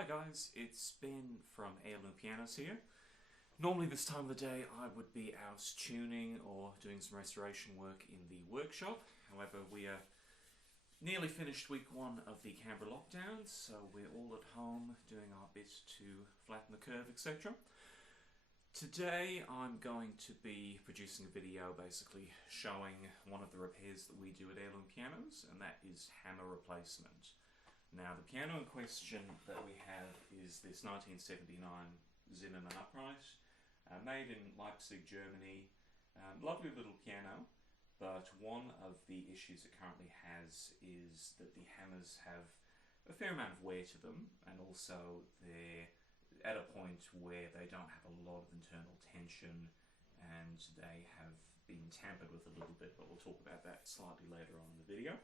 Hi guys, it's Ben from Heirloom Pianos here. Normally this time of the day I would be out tuning or doing some restoration work in the workshop. However, we are nearly finished week one of the Canberra lockdown, so we're all at home doing our bit to flatten the curve, etc. Today I'm going to be producing a video basically showing one of the repairs that we do at Heirloom Pianos, and that is hammer replacement. Now, the piano in question that we have is this 1979 Zimmerman Upright, made in Leipzig, Germany. Lovely little piano, but one of the issues it currently has is that the hammers have a fair amount of wear to them, and also they're at a point where they don't have a lot of internal tension and they have been tampered with a little bit, but we'll talk about that slightly later on in the video.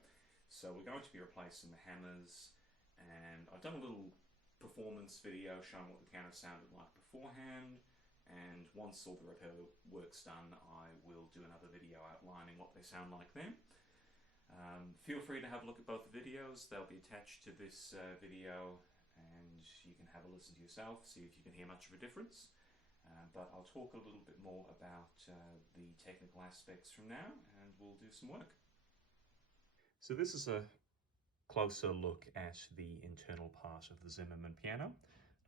So we're going to be replacing the hammers, and I've done a little performance video showing what the piano sounded like beforehand, and once all the repair work's done I will do another video outlining what they sound like then. Feel free to have a look at both the videos. They'll be attached to this video and you can have a listen to yourself, see if you can hear much of a difference. But I'll talk a little bit more about the technical aspects from now, and we'll do some work. So this is a closer look at the internal part of the Zimmerman piano.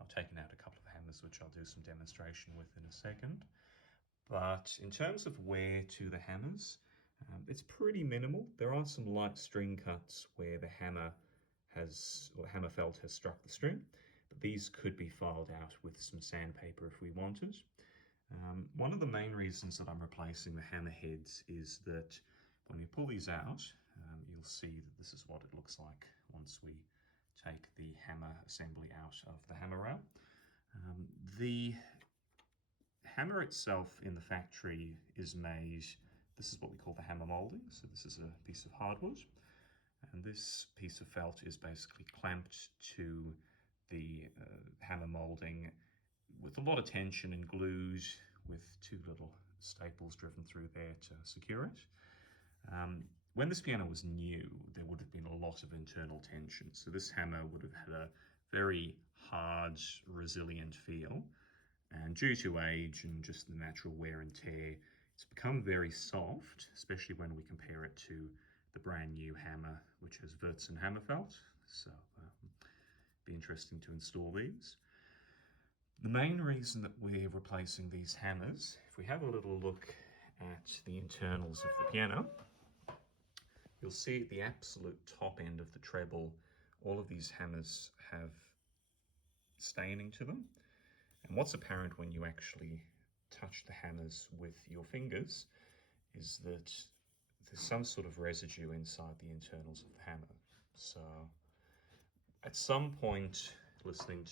I've taken out a couple of hammers which I'll do some demonstration with in a second. But in terms of wear to the hammers, it's pretty minimal. There are some light string cuts where the hammer felt has struck the string, but these could be filed out with some sandpaper if we wanted. One of the main reasons that I'm replacing the hammer heads is that when you pull these out, you'll see that this is what it looks like once we take the hammer assembly out of the hammer rail. The hammer itself in the factory is made, this is what we call the hammer molding. So this is a piece of hardwood, and this piece of felt is basically clamped to the hammer molding with a lot of tension and glued with two little staples driven through there to secure it. When this piano was new, there would have been a lot of internal tension. So this hammer would have had a very hard, resilient feel. And due to age and just the natural wear and tear, it's become very soft, especially when we compare it to the brand new hammer, which has Wurzen hammer felt. So be interesting to install these. The main reason that we're replacing these hammers, if we have a little look at the internals of the piano, you'll see at the absolute top end of the treble, all of these hammers have staining to them. And what's apparent when you actually touch the hammers with your fingers is that there's some sort of residue inside the internals of the hammer. So at some point, listening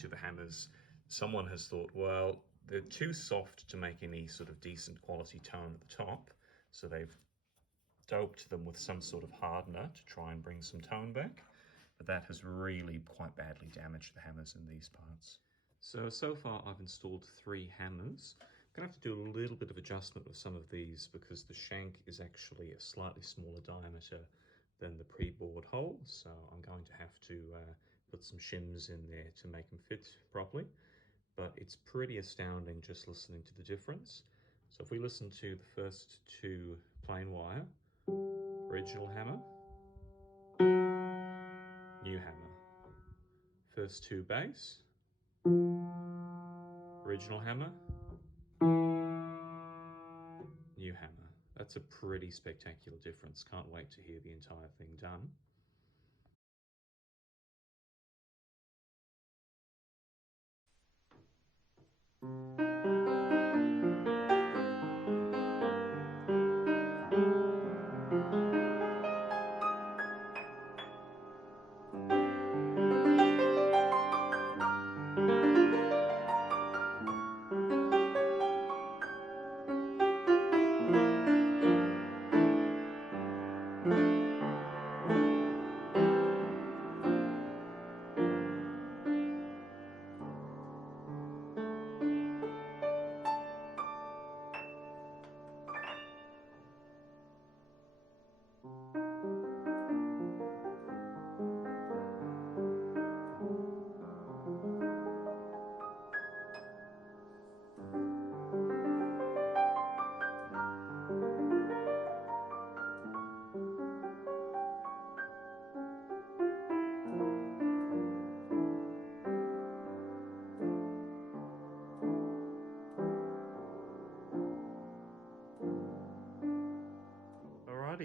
to the hammers, someone has thought, well, they're too soft to make any sort of decent quality tone at the top, so they've doped them with some sort of hardener to try and bring some tone back, but that has really quite badly damaged the hammers in these parts. So far I've installed 3 hammers. I'm going to have to do a little bit of adjustment with some of these because the shank is actually a slightly smaller diameter than the pre-bored hole, so I'm going to have to put some shims in there to make them fit properly. But it's pretty astounding just listening to the difference. So if we listen to the first 2 plain wire, original hammer, new hammer. First 2 bass, original hammer, new hammer. That's a pretty spectacular difference. Can't wait to hear the entire thing done.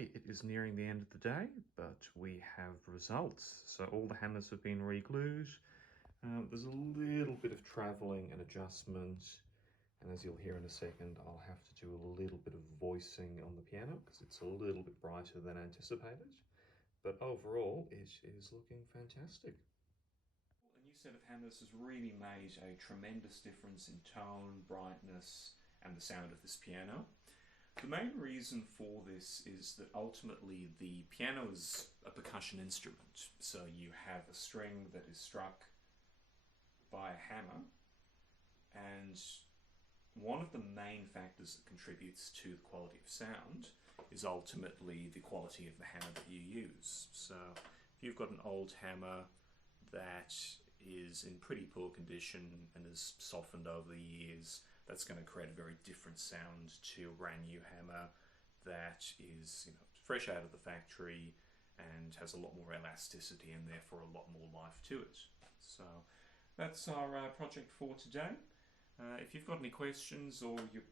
everybody, it is nearing the end of the day, but we have results. So all the hammers have been re-glued. There's a little bit of travelling and adjustment, and as you'll hear in a second, I'll have to do a little bit of voicing on the piano because it's a little bit brighter than anticipated. But overall, it is looking fantastic. A new set of hammers has really made a tremendous difference in tone, brightness, and the sound of this piano. The main reason for this is that ultimately the piano is a percussion instrument. So you have a string that is struck by a hammer, and one of the main factors that contributes to the quality of sound is ultimately the quality of the hammer that you use. So if you've got an old hammer that is in pretty poor condition and has softened over the years, that's going to create a very different sound to a brand new hammer that is, fresh out of the factory and has a lot more elasticity and therefore a lot more life to it. So that's our project for today. If you've got any questions or you're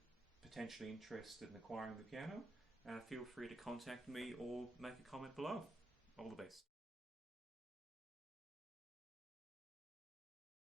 potentially interested in acquiring the piano, feel free to contact me or make a comment below. All the best.